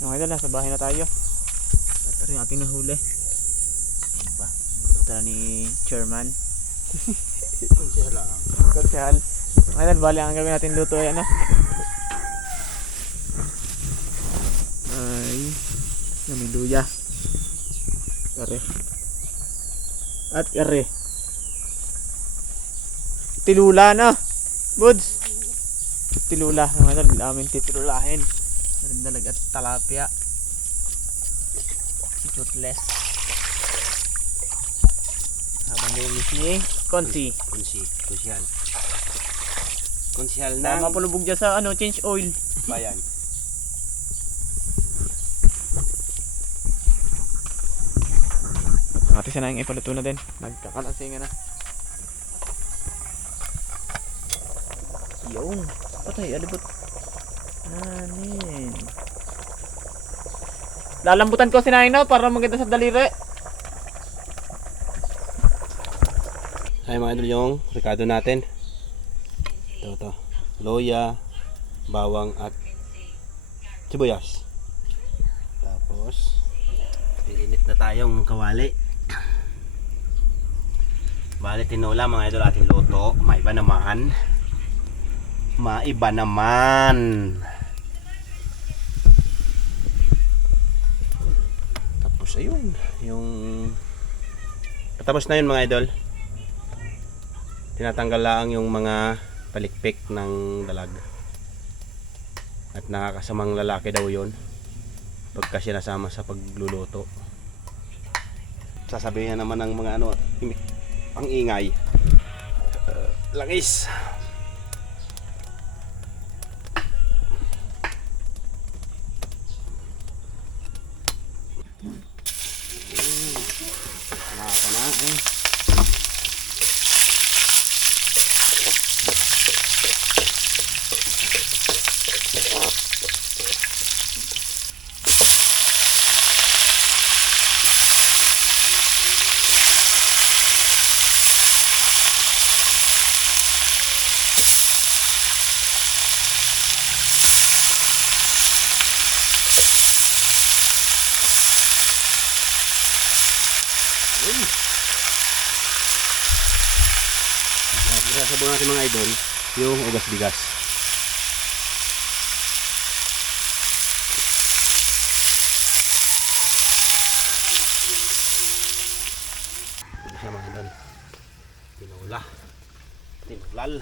Yung idol, nasa bahay na tayo. Ito yung ating nahuli. Ano ba? Ito ni Chairman. Konsyal lang. Konsyal. Mga idol, bali ang gawin natin luto ay ano? Ay, may luya. Kare. At kare. Tilula na. Buds. Tilula. Mga idol, amin titilulahin. Rindalag at talapia. Si Chutless. Habang linis ni Konsi. Konsyal. Konsyal Na ng mapulubog dyan sa ano, change oil. bayan. Ate sana yung ipaluto na din. Nagkakalansingan na. Yung. Patay, alibot. Anin. Lalambutan ko si Naino para maganda sa daliri. Ay mga idol, yung rekado natin. Ito. Loya, bawang at sibuyas. Tapos iinit na tayong kawali. Bali tinola mga idol ating luto. Maiba naman. Tapos ayun, yung tapos na yun mga idol. Tinatanggal lang yung mga palikpik ng dalag. At nakakasamang lalaki daw yun pagka sinasama sa pagluluto. Sasabihin naman ng mga ano, ang ingay. Langis. Naka na eh. Sasabaw natin mga idol yung ugas bigas. Ito siya mga idol. Tinulal.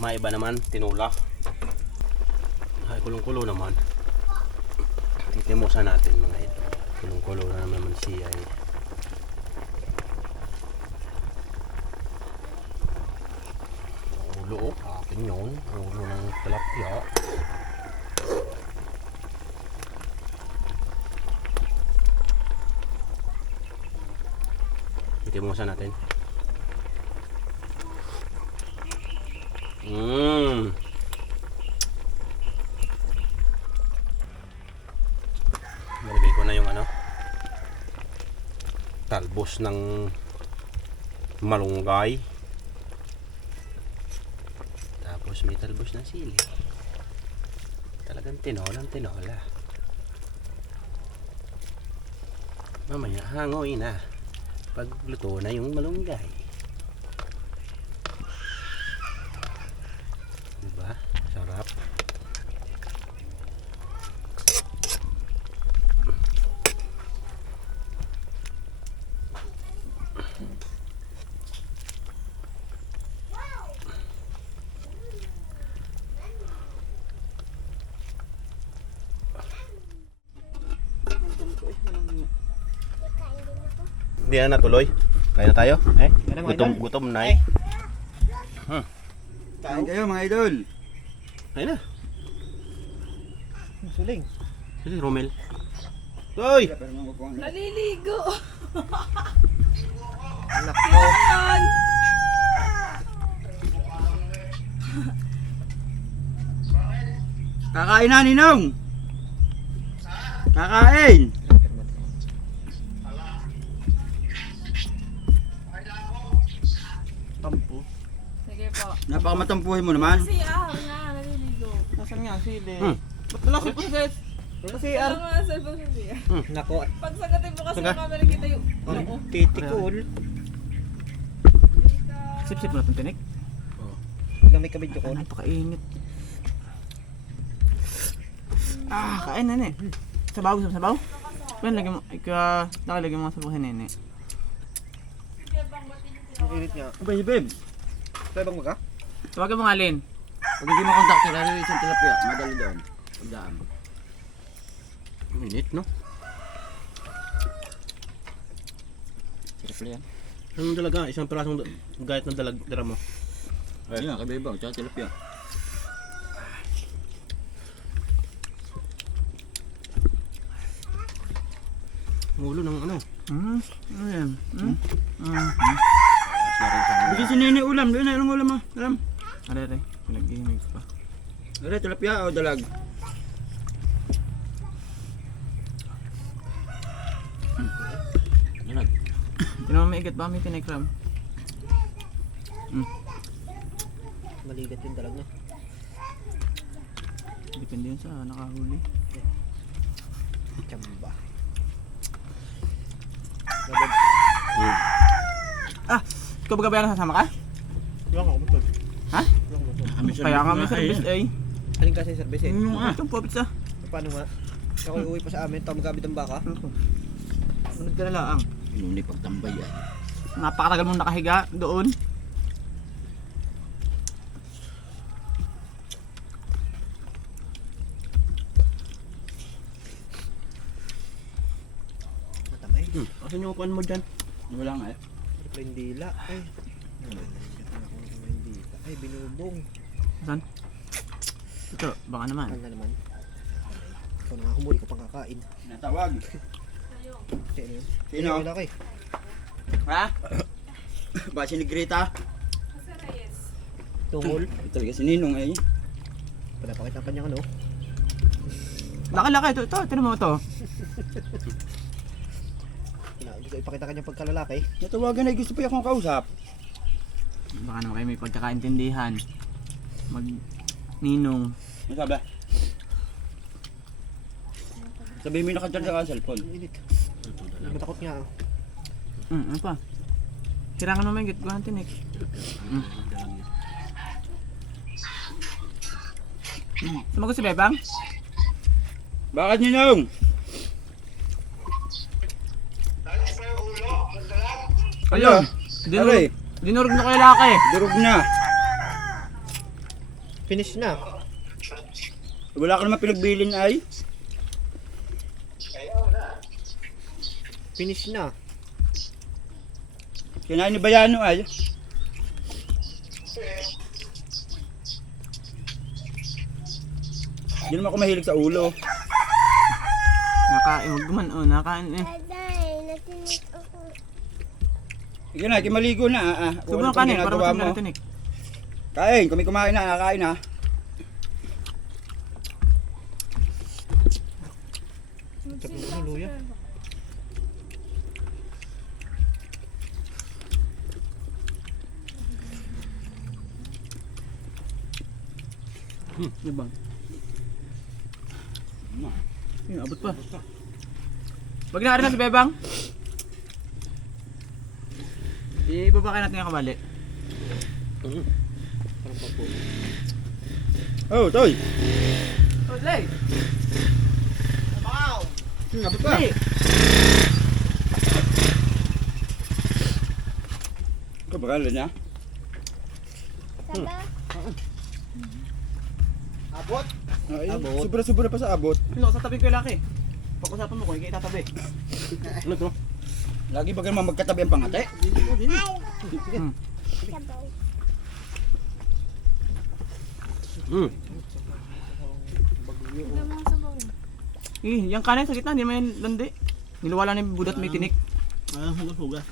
Maiba naman tinula. Ay kulong-kulo naman. Titimusan natin mga ito. Kulong-kulo na naman siya eh. Ulo oh, akin yun. Ulo ng tilapia. Titimusan natin. Nalagay ko na yung ano, talbos ng malunggay. Tapos may talbos ng sili. Talagang tinola. Mamaya hangoy na pag luto na yung malunggay. Diba? Sarap. Hindi na natuloy. Kaya na tayo? Gutom na eh. Kain kayo mga idol. Kaya na. Suling. Sige, Romel. Toy! Naliligo. Anak mo. Yan. Kakain na Ninong. Kakain. Napakamatampuhin mo naman. Kasi nga, naliligo. Nasaan nga ang sili? Hmm. Ba't wala si Princess? Sa CR. Ano nga sa ibang siya? Nako. Pag sagatin mo kasi Saga. yung camera kita yung... Oo. Titikol. Sip-sip mo na itong tinik. Ilang may kabidyo ko. Ay, napakainit. Kain na eh. Sabaw, gusto mo sabaw? Yan, lagyan mo, nakalagyan mo sa buhay nene. Ang init nga. Abay, babe. Sabang mo ka? Tawagan mo nga, Lin. Pag hindi mo kontakto, release ang tilapia. Madali doon. Pagdaan. Ang init, no? Tilapia yan. Anong dalaga? Isang pirasong gayat ng dala mo. Ayun nga, kabibang. Tsaka tilapia. Mulo ng ano. Ano yan? Bigyan si Nene ulam. Doon na ilang ulam mo. Alam. Are, pinag-ihimig pa. Dali, tilapia o dalag? Dalag. Tinawag maigat ba may tinikram? Maligat yung dalag niya. Depende yun sa nakahuli. Chamba. Ikaw ba gabayan sasama ka? Ilang ako butod. Ha? Kaya kami service eh. Aling kasi service eh? Itong po pizza. Paano nga? Ako uwi pa sa amin, tamagabit ang baka. Sunod ka na lang. Yung pagtambay yan. Napakatagal mong nakahiga doon. Matamay. Asan yung kuan mo dyan? Wala nga eh. Yung dila. Ay. Ay, binubong. Saan? Ito, baka naman. Ano naman? Ikaw na nga humuli ko pang kakain. Natawag. Sino yun? Sino? Wala kay. Ha? Ba si Negrita? Tungol? Ito talaga si Ninong eh. Pinapakita pa niya ano? Laki-laki, ito, tinan mo ito. Gusto ipakita kanya pagkalalaki. Natawagan na gusto pa akong kausap. Baka naman kayo may pagkakaintindihan. Mag-ninong. Ano sabi? Sabihin mo yung nakadyan sa cellphone. Matakot nga. Ano pa? Kailangan mo may gitguhan tinik. Sumagot si Bebang? Bakit Ninong? Ayun! Dinurog na kayo laki. Durog na. Finish na. Wala ka naman pinagbilin ay? Finish na. Kinain ni Bayano ay? Hindi naman ako mahilig sa ulo. Nakain, wag guman, nakain eh. Sige na, maligo na. Sobrang kanin, para matanda na tinik. Kain, kung may kumain na, nakain na. Bebang. Yun, abot pa. Wag na rin na si Bebang. Ibaba kayo natin yung kabali. Oh, Toy! Olay! Wow! Abot pa! Ito ba kala niya? Abot? Abot? Sobra-sobra pa sa abot. Ano, sa tabi ko yung laki. Pag-usapan mo ko, hindi itatabi. Ano to? Lagi ba naman magkatabi ang pangate? Yung kanin sa gitna, hindi naman yung landi. Niluwala na yung budat may tinik. Hugas-hugas.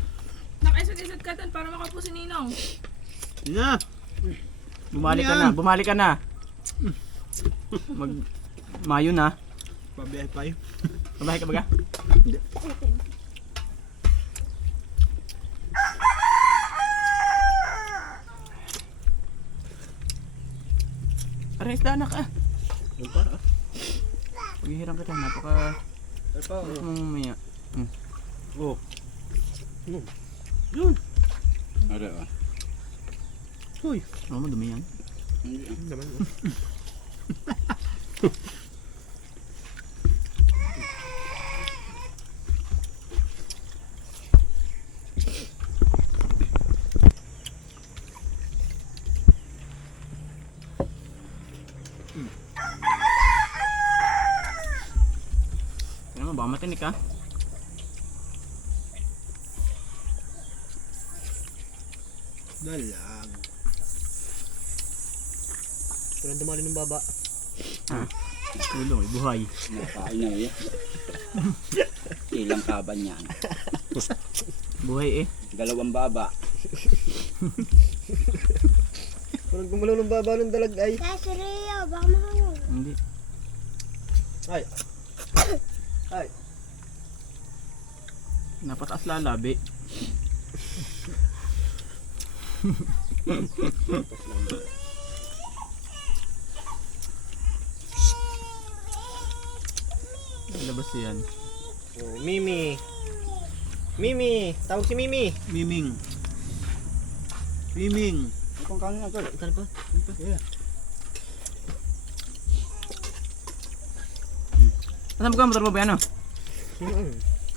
Nakaisag-isag ka tan para makapo si Ninong. Bumalik ka na, bumalik ka na. Mayo na. Pabiyahe pa yun. Babahay ka ba ka? Aray, isda anak ah. Yung para. Paghihiram kita, napaka... Ay pa. Mamaya. Oh. Yun. Ano ah? Hoy. Oo, madumi yan. Hindi. Naman. Ano mo, baka matinik ah. Dalag. Walang dumali ng baba. Ulo, buhay. Nakain na eh. Ilang kaban yan. Buhay eh. Dalawang baba. Walang gumalaw ng baba ng dalag ay. Kasi Rio, baka mahulog. Hindi. Ay. Ay. Napataas lalabi. Labas yan. Oh, Mimi. Mimi. Tawag si Mimi. Miming. Miming. Kung kanin na tol. Saan ba? Asan ka motor mo ba yan oh?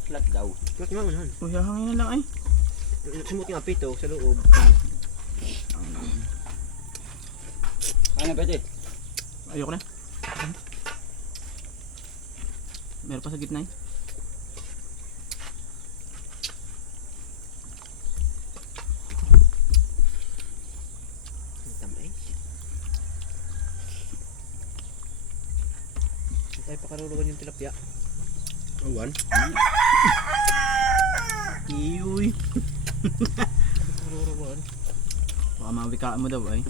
Flat daw. Bakit nga man? Uy, hangin na lang ay. Sumuti nga pito sa loob. Ano pwede? Ayoko na. Meron pa sa gitna eh. Tamay. Hindi tayo pakarulugan yung tilapia. Awan? Iuy. Pakarulugan. Baka mawikaan mo daw ay.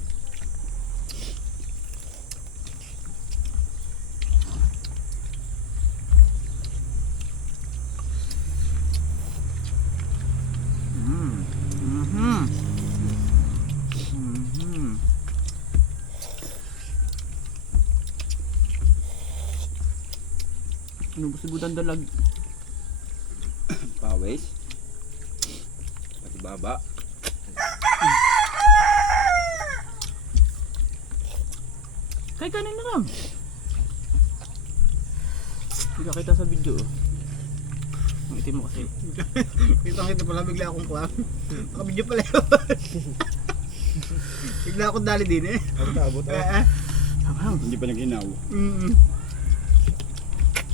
Inubos-ibutan dalag. Pawis. Pati baba. Kay kanin na lang. Hindi ka kita sa video oh. Ang itim mo kasi. Kita pala bigla akong kuha. Nakabidyo pala yun. Bigla akong dali din eh. Abot. Habang. Hindi pa nag-inaw.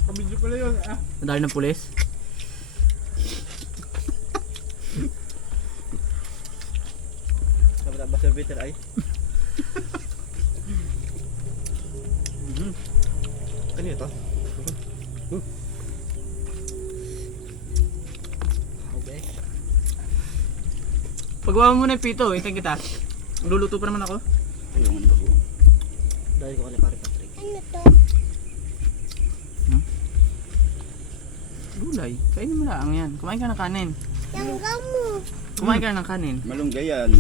Nakabidyo pala yun. Nadali ng pulis. Sabi na ba servitor ay? Kanina to? Okay. Pagawa mo muna yung pito, hintayin kita. Luluto pa naman ako. Ayun ang bago. Dahil ko kani pare Patrick. Ano to? Gulay, kainin mo lang yan. Kumain ka ng kanin. Yung gamo. Kumain ka ng kanin. Malunggay yan.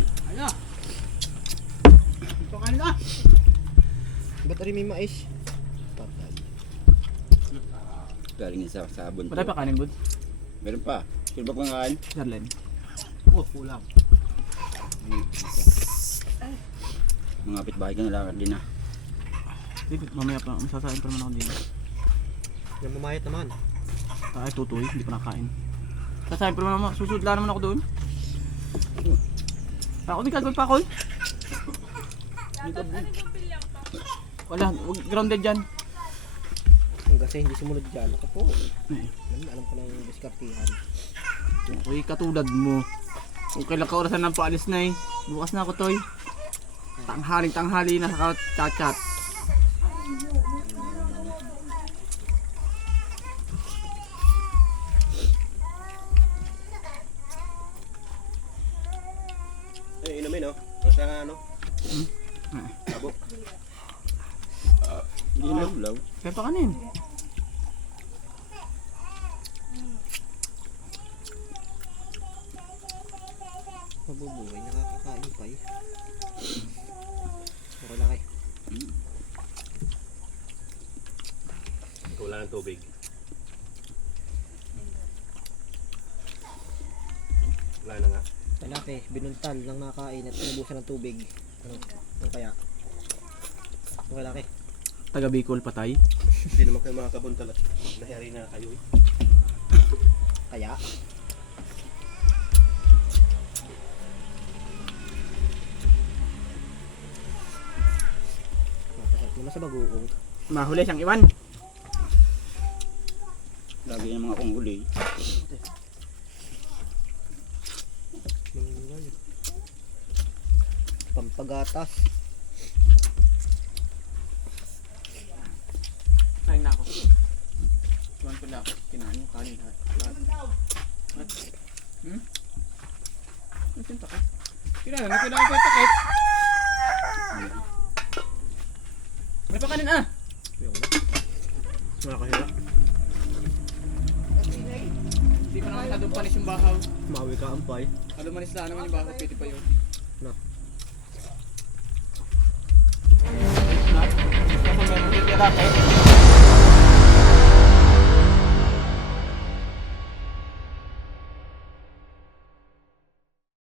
Ba't rin may mais? Patay. Galing yan sa sabon. Wala pa kanin, bud? Meron pa. Sino ba kung kain? Darlen. Oh, kulang. Mga kapitbahay ka nalakad din ah. Hindi, mamaya pa. Masasain pa naman ako din. Yung mamayat naman. Ay, tutoy. Hindi pa nakain. Sasain pa naman ako. Susudla naman ako doon. Ako, di gagawin pa ako. Wala, huwag grounded dyan. Hanggang sa hindi sumunod dyan. Ako po. Eh, Alam ko ng diskartihan. Uy, katulad mo. Kung kailan ka orasan ng paalis na eh. Bukas na ako, Toy. Tanghali na sa chat-chat. Eh, inumin oh. Sa ano? Abo. Hindi na ulaw. Kaya pa kanin. Mabubuhay, nakakakain pa eh. Okay lang eh. Wala ng tubig. Wala na nga. Lalaki, binuntal ng nakain at inubusan ng tubig. Ano kaya? Okay, laki. Taga Bicol patay. Hindi naman kayo makakabuntal at nahiyari na kayo eh. Kaya? Matahit naman sa bagoong. Mahuli siyang iwan. Lagi yung mga kong huli. Pampagatas. Kain na ako. Iwan ko lang. Kinain mo kanin. Ano yung takip? Kailangan pa yung takip. May pakanin ah! Wala kahira. Hindi ko naman kadumpanis yung bahaw. Mawi ka ampay. Kadumpanis na naman yung bahaw. Pwede pa yun. No. Basta meron din yung